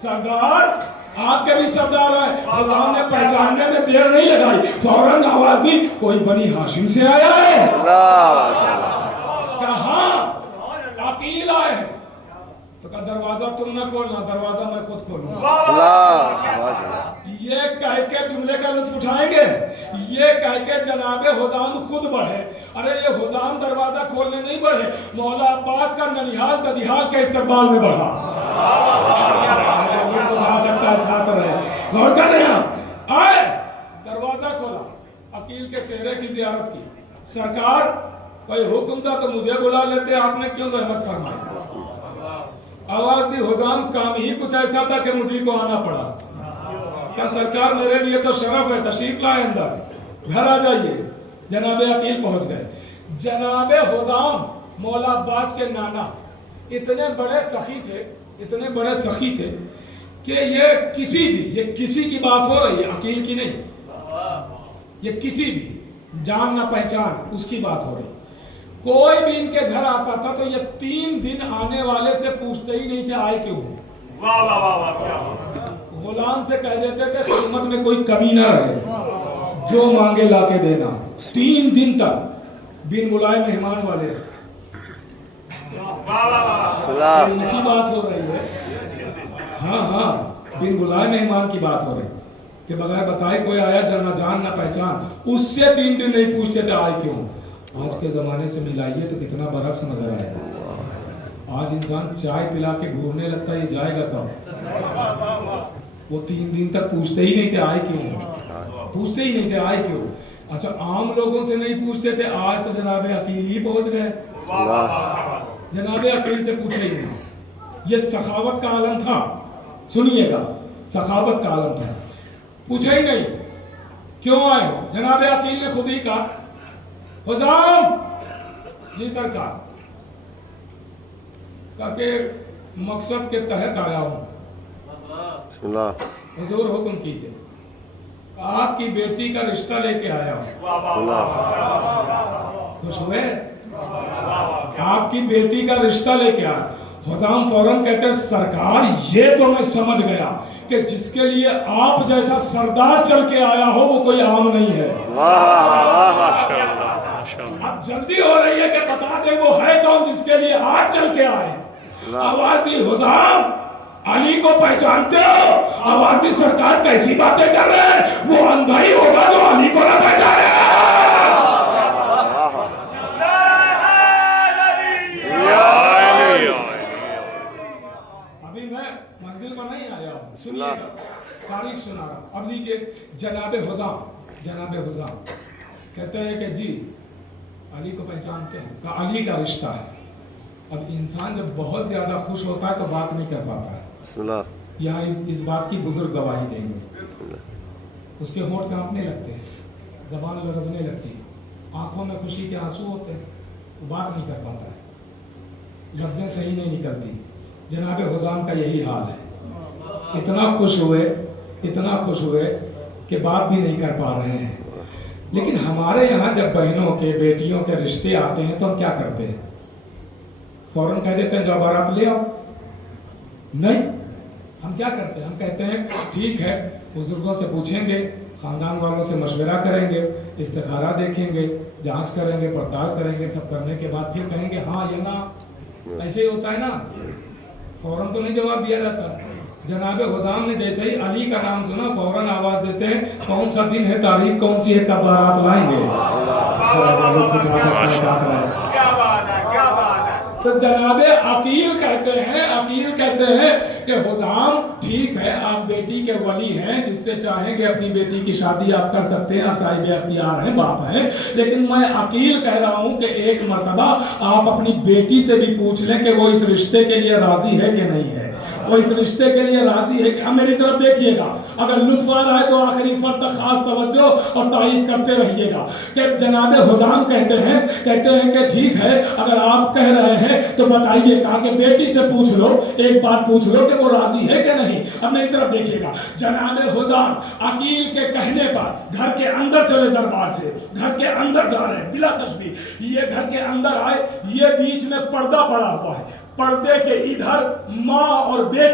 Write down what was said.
सरदार आपके भी सरदार है। गुलाम ने पहचानने में देर नहीं लगाई, फौरन आवाज दी, कोई बनी हाशिम से आया है। कहा अकील आए हैं। तो कहा दरवाजा तुम न खोलना, दरवाजा मैं खुद खोलूंगा। ये कह के जुमले का लुत्फ उठाएंगे, ये कह के जनाबे हुजाम खुद बढ़े। अरे ये हुजाम दरवाजा खोलने नहीं बढ़े, मौला अब्बास का ननिहाल ददिहाल के इस्तकबाल में बढ़ा। सकता है साथ रहे, गौर कर रहे हैं। आए दरवाजा खोला, अकील के चेहरे की जियारत की। सरकार कोई हुक्म था तो मुझे बुला लेते, आपने क्यों जहमत फरमाई? आवाज दी, हुजाम काम ही कुछ ऐसा था कि मुझे को आना पड़ा। क्या सरकार मेरे लिए तो शरफ है, तशरीफ लाए अंदर, घर आ जाइए। जनाबे अकील पहुंच गए। जनाबे हुजाम मौला अब्बास के नाना इतने बड़े सखी थे, इतने बड़े सखी थे कि ये किसी की बात हो रही है, अकील की नहीं, ये किसी भी जान ना पहचान उसकी बात हो रही। कोई भी इनके घर आता था तो ये 3 दिन आने वाले से पूछते ही नहीं थे आए क्यों। गुलाम से कह देते थे खिदमत में कोई कमी ना रहे, जो मांगे लाके देना। 3 दिन तक बिन बुलाए मेहमान वाले इनकी बात हो रही है। हाँ, बिन बुलाए मेहमान की बात हो रही कि बगैर बताए कोई आया, ना जान ना पहचान, उससे 3 दिन नहीं पूछते थे आए क्यों। आज के ज़माने से मिलाइए तो कितना बरक्स नजर आएगा। आज इंसान चाय पिला के घूरने लगता है, ये जाएगा कब? वो 3 दिन तक पूछते ही नहीं थे आए क्यों, पूछते ही नहीं थे आए क्यों। अच्छा, आम लोगों से नहीं पूछते थे, आज तो जनाबे अकील ही पहुंच गए। जनाबे अकील से पूछे ही नहीं। ये सखावत का आलम था, सुनिएगा, सखावत का आलम था। पूछे ही नहीं क्यों आए हो। जनाबे अकील ने खुद ही कहा, हुजाम जी सरकार, के मकसद के तहत आया हूं, हुजूर हुक्म कीजिए। आपकी बेटी का रिश्ता लेके आया हूं। खुश हुए? आपकी बेटी का रिश्ता लेके आया। हुजाम फौरन कहते हैं सरकार, ये तो मैं समझ गया कि जिसके लिए आप जैसा सरदार चल के आया हो वो कोई आम नहीं है। अब जल्दी हो रही है कि बता दे वो है कौन जिसके लिए आज चल के आए। आवाज दी, हुजाम अली को पहचानते हो? आवाज दी, सरकार कैसी बातें कर रहे हैं, वो अंधा ही होगा जो अली को ना पहचाने। अभी मैं मंजिल पर नहीं आया हूं, सुनिए, तारीख सुना रहा। अब लीजिए, जनाबे हुजाम कहते हैं कि जी अली को पहचानते हैं? का अली का रिश्ता है। अब इंसान जब बहुत ज्यादा खुश होता है तो बात नहीं कर पाता है। यहाँ इस बात की बुजुर्ग गवाही देंगे। उसके होंठ कांपने लगते हैं, जबान लरजने लगती है, आंखों में खुशी के आंसू होते हैं, वो बात नहीं कर पाता है, लफ्जें सही नहीं निकलती। जनाबे हुजाम का यही हाल है। इतना खुश हुए कि बात भी नहीं कर पा रहे हैं। लेकिन हमारे यहाँ जब बहनों के, बेटियों के रिश्ते आते हैं तो हम क्या करते हैं? फौरन कह देते हैं जाओ बारात ले आओ। नहीं, हम क्या करते हैं? हम कहते हैं ठीक है, बुजुर्गों से पूछेंगे, खानदान वालों से मशवरा करेंगे, इस्तिखारा देखेंगे, जांच करेंगे, पड़ताल करेंगे, सब करने के बाद फिर कहेंगे हाँ या ना। ऐसे ही होता है ना, फौरन तो नहीं जवाब दिया जाता। जनाबे हुजाम ने जैसे ही अली का नाम सुना फौरन आवाज देते हैं, कौन सा दिन है, तारीख कौन सी है, कब बारात लाएंगे। तो जनाबे अकील कहते हैं कि हुजाम ठीक है, आप बेटी के वली हैं, जिससे चाहेंगे अपनी बेटी की शादी आप कर सकते हैं, आप साहिब अख्तियार हैं, बाप हैं। लेकिन मैं अकील कह रहा हूं कि एक मर्तबा आप अपनी बेटी से भी पूछ लें कि वो इस रिश्ते के लिए राजी है कि नहीं है, वो इस रिश्ते के लिए राजी है कि। अब मेरी तरफ देखिएगा, अगर लुत्फ आ रहा है तो आखिरी फर्द तक खास तवज्जो और तायीद करते रहिएगा कि जनाबे हुजाम कहते हैं कि ठीक है, अगर आप कह रहे हैं तो बताइए, कहा कि बेटी से पूछ लो, एक बात पूछ लो कि वो राजी है कि नहीं। अब मेरी तरफ देखिएगा, जनाबे हुजाम अकील के कहने पर घर के अंदर चले, दरबार से घर के अंदर जा रहे हैं बिला तशबीह। ये घर के अंदर आए, ये बीच में पर्दा पड़ा हुआ है, पर्दे के इधर माँ और बेटे